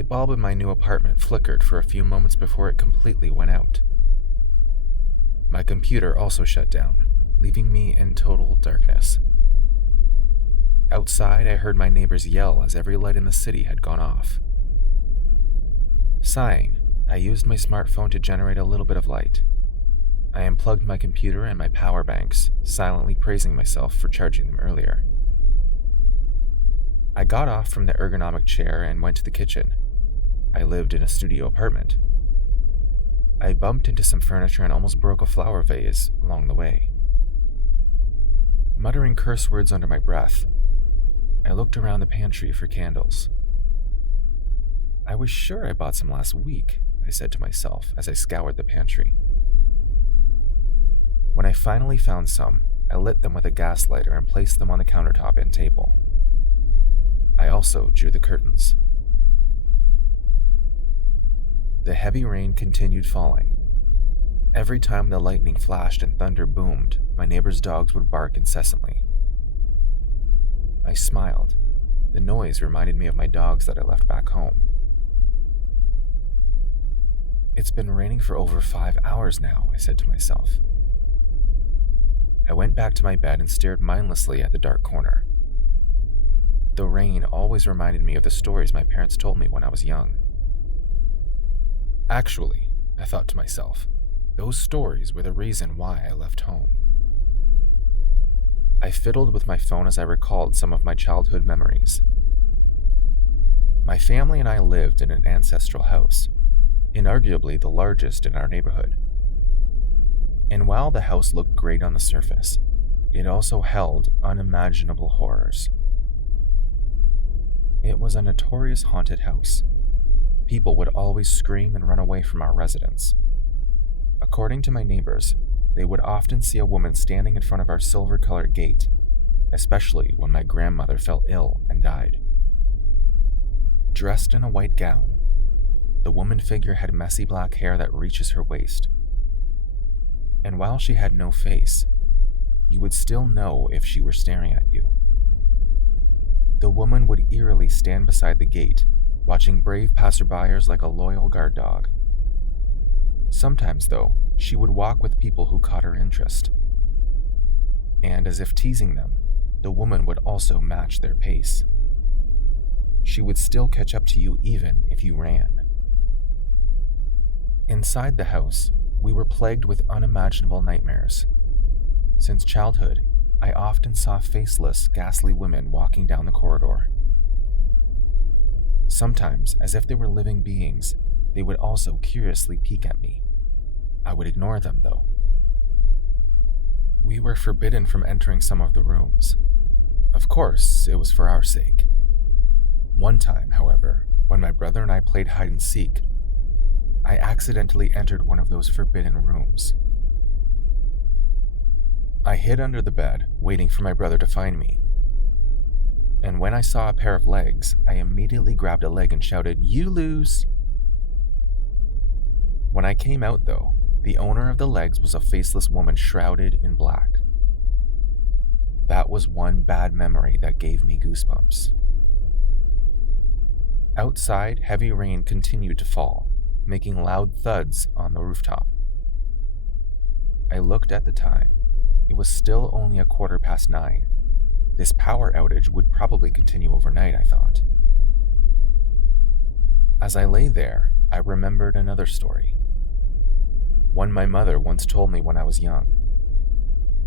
light bulb in my new apartment flickered for a few moments before it completely went out. My computer also shut down, leaving me in total darkness. Outside, I heard my neighbors yell as every light in the city had gone off. Sighing, I used my smartphone to generate a little bit of light. I unplugged my computer and my power banks, silently praising myself for charging them earlier. I got off from the ergonomic chair and went to the kitchen. I lived in a studio apartment. I bumped into some furniture and almost broke a flower vase along the way. Muttering curse words under my breath, I looked around the pantry for candles. I was sure I bought some last week, I said to myself as I scoured the pantry. When I finally found some, I lit them with a gas lighter and placed them on the countertop and table. I also drew the curtains. The heavy rain continued falling. Every time the lightning flashed and thunder boomed, my neighbor's dogs would bark incessantly. I smiled. The noise reminded me of my dogs that I left back home. It's been raining for over 5 hours now, I said to myself. I went back to my bed and stared mindlessly at the dark corner. The rain always reminded me of the stories my parents told me when I was young. Actually, I thought to myself, those stories were the reason why I left home. I fiddled with my phone as I recalled some of my childhood memories. My family and I lived in an ancestral house, inarguably the largest in our neighborhood. And while the house looked great on the surface, it also held unimaginable horrors. It was a notorious haunted house. People would always scream and run away from our residence. According to my neighbors, they would often see a woman standing in front of our silver-colored gate, especially when my grandmother fell ill and died. Dressed in a white gown, the woman figure had messy black hair that reaches her waist. And while she had no face, you would still know if she were staring at you. The woman would eerily stand beside the gate, watching brave passerbyers like a loyal guard dog. Sometimes, though, she would walk with people who caught her interest. And as if teasing them, the woman would also match their pace. She would still catch up to you even if you ran. Inside the house, we were plagued with unimaginable nightmares. Since childhood, I often saw faceless, ghastly women walking down the corridor. Sometimes, as if they were living beings, they would also curiously peek at me. I would ignore them, though. We were forbidden from entering some of the rooms. Of course, it was for our sake. One time, however, when my brother and I played hide and seek, I accidentally entered one of those forbidden rooms. I hid under the bed, waiting for my brother to find me. And when I saw a pair of legs, I immediately grabbed a leg and shouted, "You lose!" When I came out, though, the owner of the legs was a faceless woman shrouded in black. That was one bad memory that gave me goosebumps. Outside, heavy rain continued to fall, making loud thuds on the rooftop. I looked at the time. It was still only 9:15. This power outage would probably continue overnight, I thought. As I lay there, I remembered another story. One my mother once told me when I was young.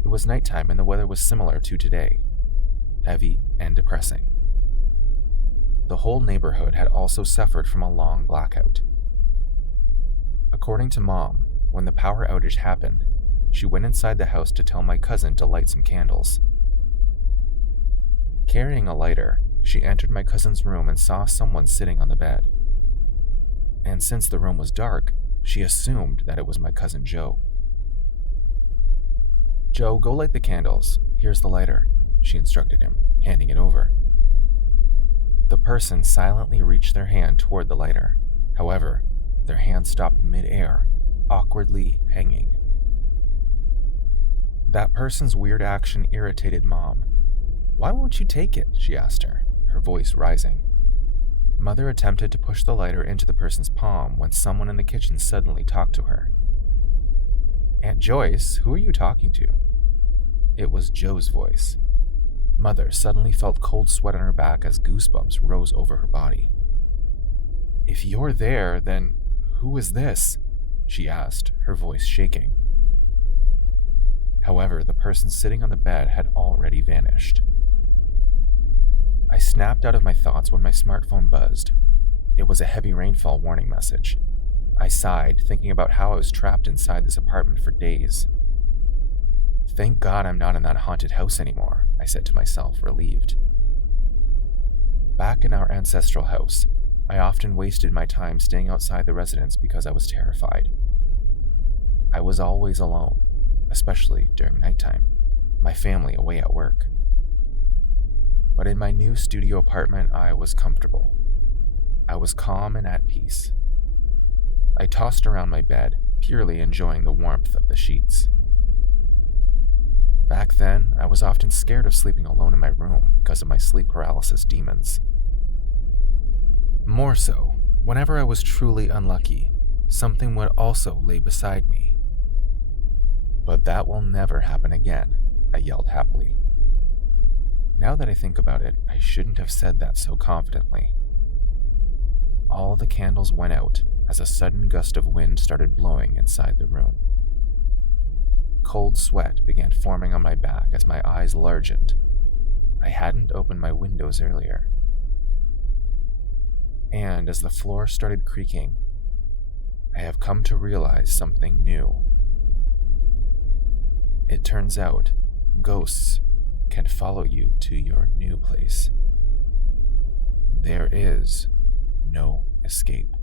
It was nighttime and the weather was similar to today, heavy and depressing. The whole neighborhood had also suffered from a long blackout. According to Mom, when the power outage happened, she went inside the house to tell my cousin to light some candles. Carrying a lighter, she entered my cousin's room and saw someone sitting on the bed. And since the room was dark, she assumed that it was my cousin Joe. "Joe, go light the candles. Here's the lighter," she instructed him, handing it over. The person silently reached their hand toward the lighter. However, their hand stopped mid-air, awkwardly hanging. That person's weird action irritated Mom. "Why won't you take it?" she asked her, her voice rising. Mother attempted to push the lighter into the person's palm when someone in the kitchen suddenly talked to her. "Aunt Joyce, who are you talking to?" It was Joe's voice. Mother suddenly felt cold sweat on her back as goosebumps rose over her body. "If you're there, then who is this?" she asked, her voice shaking. However, the person sitting on the bed had already vanished. I snapped out of my thoughts when my smartphone buzzed. It was a heavy rainfall warning message. I sighed, thinking about how I was trapped inside this apartment for days. "Thank God I'm not in that haunted house anymore," I said to myself, relieved. Back in our ancestral house, I often wasted my time staying outside the residence because I was terrified. I was always alone, especially during nighttime, my family away at work. But in my new studio apartment, I was comfortable. I was calm and at peace. I tossed around my bed, purely enjoying the warmth of the sheets. Back then, I was often scared of sleeping alone in my room because of my sleep paralysis demons. More so, whenever I was truly unlucky, something would also lay beside me. "But that will never happen again," I yelled happily. Now that I think about it, I shouldn't have said that so confidently. All the candles went out as a sudden gust of wind started blowing inside the room. Cold sweat began forming on my back as my eyes largened. I hadn't opened my windows earlier. And as the floor started creaking, I have come to realize something new. It turns out, ghosts can follow you to your new place. There is no escape.